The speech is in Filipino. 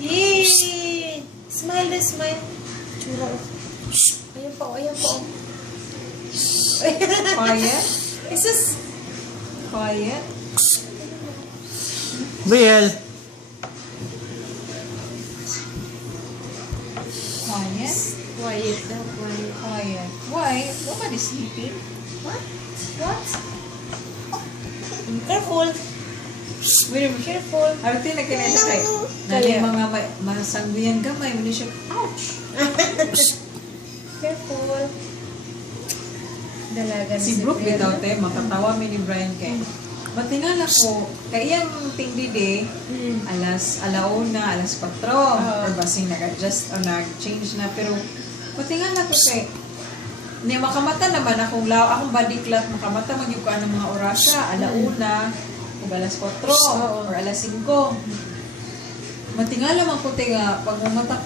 Yay! Smile na smile. Tsura. Ayan pa, ayan pa. Quiet. Isus. Quiet. Biel. Quiet. Quiet na, quiet. Quiet. Why? Nobody's sleeping. What? What? Careful. Very Careful. Arte na kinita kay. Nali mga masangguyan gamay. Muna siya, ouch! Careful. Dalaga na Si Brooke Brian. bitaw te, makatawa mi ni Brian kay. Matingala ko, kay iyang tingdidi, alauna, alas 4, or basing nag-adjust o nag-change na, pero matingala ko kay, niya makamata naman akong body clock, makamata magyug ko ang mga orasya, alauna, o alas 4, or alas 5. Matingala man ko te nga, pag umata